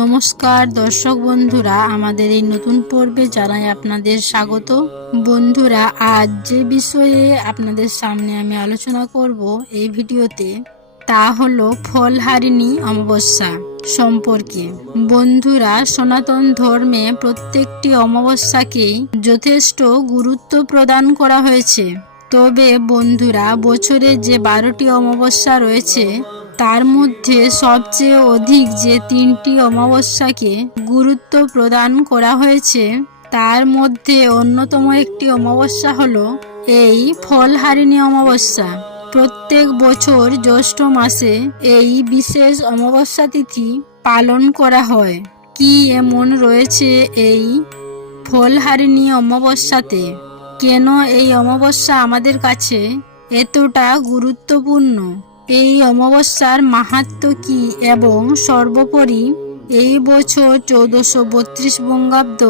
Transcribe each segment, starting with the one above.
নমস্কার দর্শক বন্ধুরা, আমাদের এই নতুন পর্বে জানাই আপনাদের স্বাগত। বন্ধুরা, আজ যে বিষয়ে আপনাদের সামনে আমি আলোচনা করব এই ভিডিওতে, তা হলো ফলহারিণী অমাবস্যা সম্পর্কে। বন্ধুরা, সনাতন ধর্মে প্রত্যেকটি অমাবস্যাকেই যথেষ্ট গুরুত্ব প্রদান করা হয়েছে। তবে বন্ধুরা, বছরে যে 12টি অমাবস্যা রয়েছে তার মধ্যে সবচেয়ে অধিক যে 3টি অমাবস্যাকে গুরুত্ব প্রদান করা হয়েছে তার মধ্যে অন্যতম একটি অমাবস্যা হলো এই ফলহারিণী অমাবস্যা। প্রত্যেক বছর জ্যৈষ্ঠ মাসে এই বিশেষ অমাবস্যা তিথি পালন করা হয়। কি এমন রয়েছে এই ফলহারিণী অমাবস্যাতে? কেন এই অমাবস্যা আমাদের কাছে এতটা গুরুত্বপূর্ণ? এই অমাবস্যার মাহাত্ম্য কি? এবং সর্বোপরি এই বছর 1432 বঙ্গাব্দ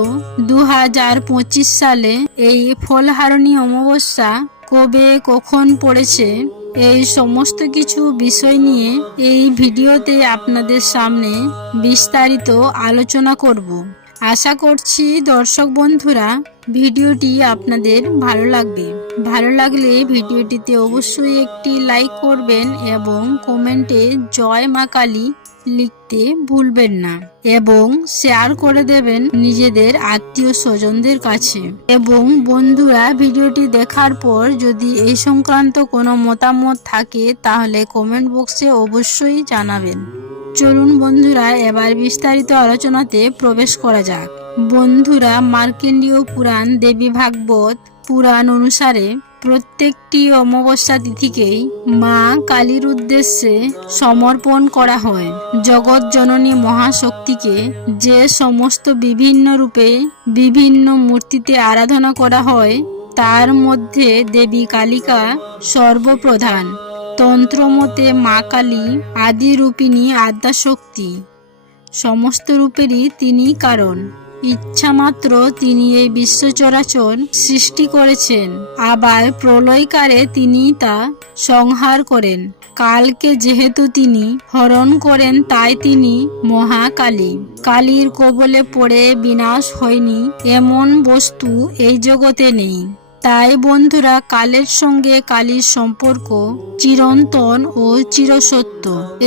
2025 সালে এই ফলহারিণী অমাবস্যা কবে কখন পড়েছে, এই সমস্ত কিছু বিষয় নিয়ে এই ভিডিওতে আপনাদের সামনে বিস্তারিত আলোচনা করব। আশা করছি দর্শক বন্ধুরা ভিডিওটি আপনাদের ভালো লাগবে। ভালো লাগলে ভিডিওটিতে অবশ্যই একটি লাইক করবেন এবং কমেন্টে জয় মা কালী লিখতে ভুলবেন না, এবং শেয়ার করে দেবেন নিজেদের আত্মীয় স্বজনদের কাছে। এবং বন্ধুরা, ভিডিওটি দেখার পর যদি এই সংক্রান্ত কোনো মতামত থাকে তাহলে কমেন্ট বক্সে অবশ্যই জানাবেন। চলুন বন্ধুরা, এবার বিস্তারিত আলোচনাতে প্রবেশ করা যাক। বন্ধুরা, মার্কেন্ডীয় পুরাণ দেবী ভাগবত পুরাণ অনুসারে প্রত্যেকটি অমাবস্যা তিথিকেই মা কালীর উদ্দেশ্যে সমর্পণ করা হয়। জগৎ জননী মহাশক্তিকে যে সমস্ত বিভিন্ন রূপে বিভিন্ন মূর্তিতে আরাধনা করা হয় তার মধ্যে দেবী কালিকা সর্বপ্রধান। তন্ত্রমতে মা কালী আদিরূপিণী আদ্যাশক্তি, সমস্ত রূপেরই তিনি কারণ। ইচ্ছামাত্র তিনি এই বিশ্ব চরাচর সৃষ্টি করেছেন, আবার প্রলয়কালে তিনি তা সংহার করেন। কালকে যেহেতু তিনি হরণ করেন তাই তিনি মহাকালী। কালীর কবলে পড়ে বিনাশ হয়নি এমন বস্তু এই জগতে নেই। তাই বন্ধুরা, কালের সঙ্গে কালীর সম্পর্ক চিরন্তন ও চিরসত্য।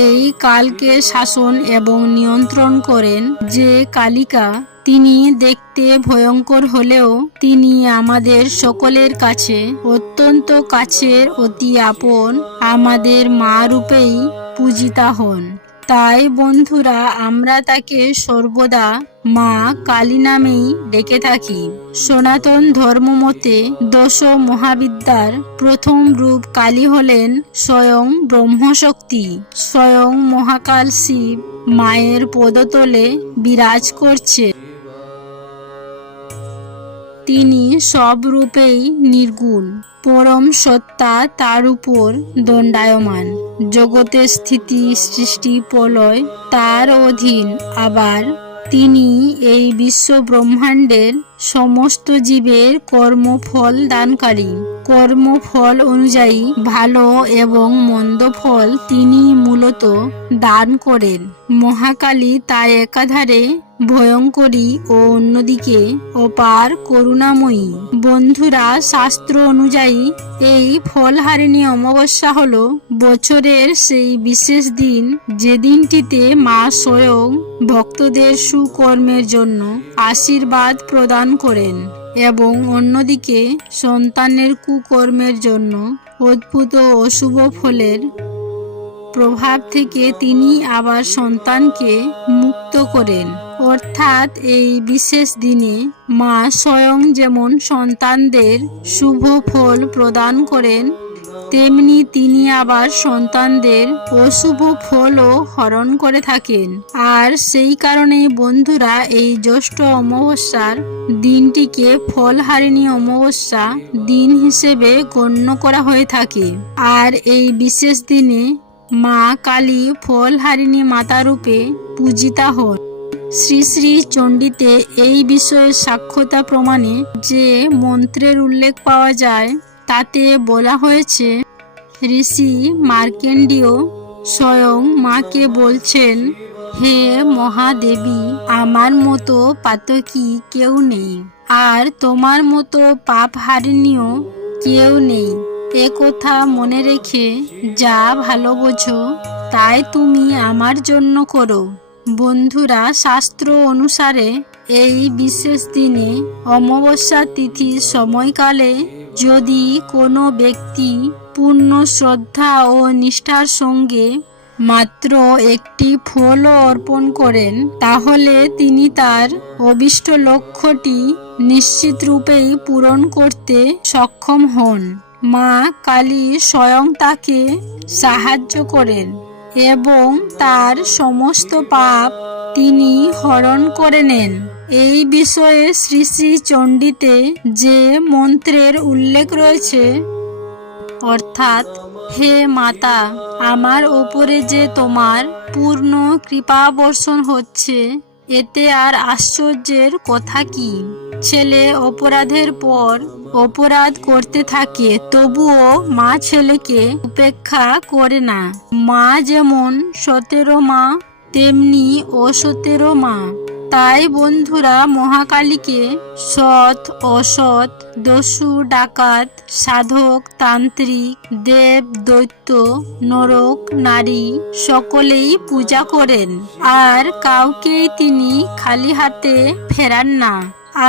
এই কালকে শাসন এবং নিয়ন্ত্রণ করেন যে কালিকা, তিনি দেখতে ভয়ঙ্কর হলেও তিনি আমাদের সকলের কাছে অত্যন্ত কাছের, অতি আপন, আমাদের মা রূপেই পূজিতা হন। তাই বন্ধুরা, আমরা তাকে সর্বদা মা কালী নামেই ডেকে থাকি। সনাতন ধর্মমতে দশ মহাবিদ্যার প্রথম রূপ কালী হলেন স্বয়ং ব্রহ্মশক্তি। স্বয়ং মহাকাল শিব মায়ের পদতলে বিরাজ করছে। তিনি সব রূপেই নির্গুণ, পরম সত্তা তার উপর দণ্ডায়মান। জগতের স্থিতি সৃষ্টি প্রলয় তার অধীন। আবার তিনি এই বিশ্ব ব্রহ্মাণ্ডের সমস্ত জীবের কর্মফল দানকারী। কর্মফল অনুযায়ী ভালো এবং মন্দ ফল তিনি মূলত দান করেন। মহাকালী তার একাধারে ভয়ঙ্করী ও অন্যদিকে অপার করুণাময়ী। বন্ধুরা, শাস্ত্র অনুযায়ী এই ফলহারিণী অমাবস্যা হল বছরের সেই বিশেষ দিন যে দিনটিতে মা স্বয়ং ভক্তদের সুকর্মের জন্য আশীর্বাদ প্রদান করেন এবং অন্যদিকে সন্তানের কুকর্মের জন্য অদ্ভুত অশুভ ফলের প্রভাব থেকে তিনি আবার সন্তানকে মুক্ত করেন। অর্থাৎ এই বিশেষ দিনে মা স্বয়ং যেমন সন্তানদের শুভ ফল প্রদান করেন, তেমনি তিনি আবার সন্তানদের অশুভ ফলও হরণ করে থাকেন। আর সেই কারণেই বন্ধুরা, এই জ্যৈষ্ঠ অমাবস্যার দিনটিকে ফলহারিণী অমাবস্যা দিন হিসেবে গণ্য করা হয়ে থাকে। আর এই বিশেষ দিনে মা কালী ফলহারিণী মাতারূপে পূজিতা হন। শ্রী শ্রী চণ্ডীতে এই বিষয়ে সাক্ষ্যতা প্রমাণে যে মন্ত্রের উল্লেখ পাওয়া যায় তাতে বলা হয়েছে, ঋষি মার্কেন্ডীয় স্বয়ং মাকে বলছেন, হে মহাদেবী, আমার মতো পাতকী কেউ নেই, আর তোমার মতো পাপহারিণীও কেউ নেই। এ কথা মনে রেখে যা ভালো বোঝো তাই তুমি আমার জন্য করো। বন্ধুরা, শাস্ত্র অনুসারে এই বিশেষ দিনে অমাবস্যা তিথির সময়কালে যদি কোনো ব্যক্তি পূর্ণ শ্রদ্ধা ও নিষ্ঠার সঙ্গে মাত্র একটি ফলও অর্পণ করেন, তাহলে তিনি তার অভীষ্ট লক্ষ্যটি নিশ্চিত রূপেই পূরণ করতে সক্ষম হন। মা কালী স্বয়ং তাকে সাহায্য করেন এবং তার সমস্ত পাপ তিনি হরণ করে নেন। এই বিষয়ে শ্রী শ্রী চণ্ডীতে যে মন্ত্রের উল্লেখ রয়েছে, অর্থাৎ হে মাতা, আমার ওপরে যে তোমার পূর্ণ কৃপা বর্ষণ হচ্ছে, এতে আর আশ্চর্যের কথা কি? ছেলে অপরাধের পর অপরাধ করতে থাকে, তবুও মা ছেলেকে উপেক্ষা করে না। মা যেমন 17 মা, তেমনি অ17 মা। তাই বন্ধুরা, মহাকালীকে সৎ অসৎ, দস্যু ডাকাত, সাধক তান্ত্রিক, দেব দৈত্য, নরক নারী সকলেই পূজা করেন, আর কাউকেই তিনি খালি হাতে ফেরান না।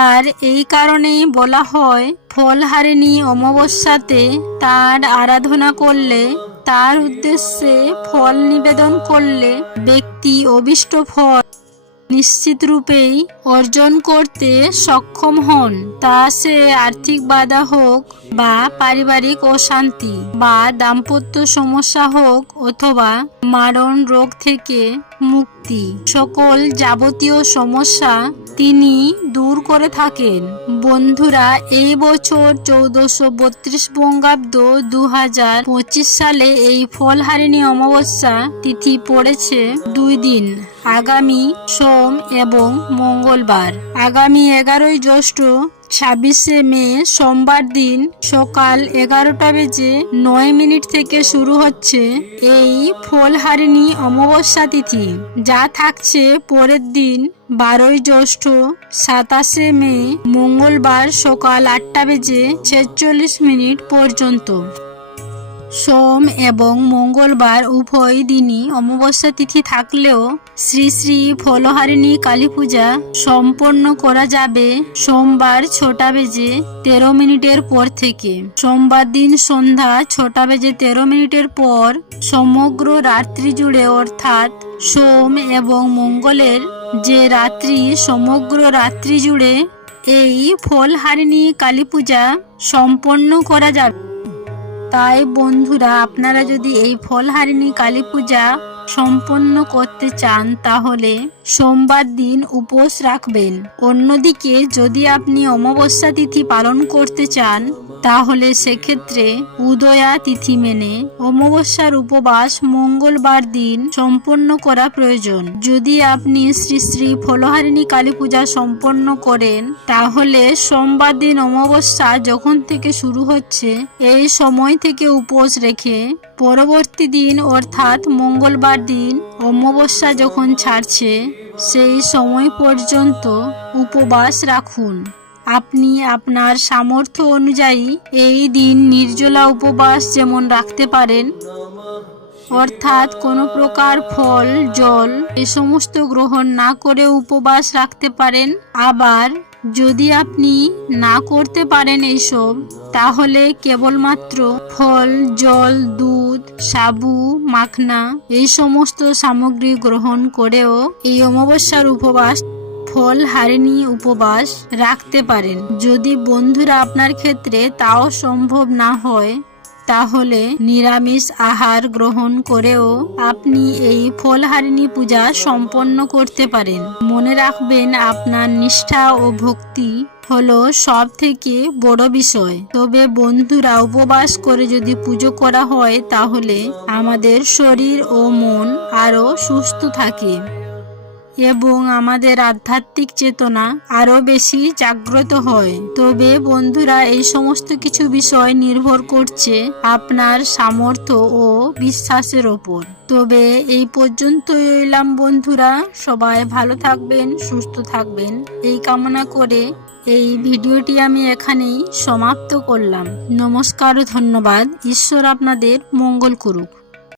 আর এই কারণেই বলা হয়, ফলহারিণী অমাবস্যাতে তার আরাধনা করলে, তার উদ্দেশ্যে ফল নিবেদন করলে ব্যক্তি অভীষ্ট ফল নিশ্চিত রূপেই অর্জন করতে সক্ষম হন। তা সে আর্থিক বাধা হোক, বা পারিবারিক অশান্তি, বা দাম্পত্য সমস্যা হোক, অথবা মারণ রোগ থেকে মুক্তি, সকল যাবতীয় সমস্যা তিনি দূর করে থাকেন। বন্ধুরা, এই বছর 1432 বঙ্গাব্দ 2025 সালে এই ফলহারিণী অমাবস্যা তিথি পড়েছে 2 দিন, আগামী সোম এবং মঙ্গলবার। আগামী 11ই জ্যৈষ্ঠ 26শে মে সোমবার দিন সকাল 11:09 থেকে শুরু হচ্ছে এই ফলহারিণী অমাবস্যা তিথি, যা থাকছে পরের দিন 12ই জ্যৈষ্ঠ 27শে মে মঙ্গলবার সকাল 8:46 পর্যন্ত। সোম এবং মঙ্গলবার উভয় দিনই অমাবস্যা তিথি থাকলেও শ্রী শ্রী ফলহারিণী কালী পূজা সম্পন্ন করা যাবে সোমবার 6:13 পর থেকে। সোমবার দিন সন্ধ্যা 6:13 পর সমগ্র রাত্রি জুড়ে, অর্থাৎ সোম এবং মঙ্গলের যে রাত্রি, সমগ্র রাত্রি জুড়ে এই ফলহারিণী কালী পূজা সম্পন্ন করা যাবে। তাই বন্ধুরা, আপনারা যদি এই ফলহারিণী কালী পূজা সম্পন্ন করতে চান তাহলে সোমবার দিন উপোস রাখবেন। অন্যদিকে যদি আপনি অমাবস্যা তিথি পালন করতে চান তাহলে সেক্ষেত্রে উদয়া তিথি মেনে অমাবস্যার উপবাস মঙ্গলবার দিন সম্পন্ন করা প্রয়োজন। যদি আপনি শ্রী শ্রী ফলহারিণী কালী পূজা সম্পন্ন করেন তাহলে সোমবার দিন অমাবস্যা যখন থেকে শুরু হচ্ছে এই সময় থেকে উপোস রেখে পরবর্তী দিন অর্থাৎ মঙ্গলবার দিন অমাবস্যা যখন ছাড়ছে সেই সময় পর্যন্ত উপবাস রাখুন। আপনি আপনার সামর্থ্য অনুযায়ী এই দিন নির্জলা উপবাস যেমন রাখতে পারেন, অর্থাৎ কোনো প্রকার ফল জল এ সমস্ত গ্রহণ না করে উপবাস রাখতে পারেন। আবার যদি আপনি না করতে পারেন এইসব, তাহলে কেবলমাত্র ফল জল দুধ সাবু মাখনা এই সমস্ত সামগ্রী গ্রহণ করেও এই অমাবস্যার উপবাস ফলহারিণী উপবাস রাখতে পারেন। যদি বন্ধুরা আপনার ক্ষেত্রে তাও সম্ভব না হয় তাহলে নিরামিষ আহার গ্রহণ করেও আপনি এই ফলহারিণী পূজা সম্পন্ন করতে পারেন। মনে রাখবেন, আপনার নিষ্ঠা ও ভক্তি হলো সব থেকে বড় বিষয়। তবে বন্ধুরা, উপবাস করে যদি পুজো করা হয় তাহলে আমাদের শরীর ও মন আরো সুস্থ থাকে। এবং আমাদের আধ্যাত্মিক চেতনা আরো বেশি জাগ্রত হয়। তবে বন্ধুরা, এই সমস্ত কিছু বিষয় নির্ভর করছে আপনার সামর্থ্য ও বিশ্বাসের ওপর। তবে এই পর্যন্তই রইলাম বন্ধুরা, সবাই ভালো থাকবেন, সুস্থ থাকবেন এই কামনা করে এই ভিডিওটি আমি এখানেই সমাপ্ত করলাম। নমস্কার ও ধন্যবাদ। ঈশ্বর আপনাদের মঙ্গল করুক।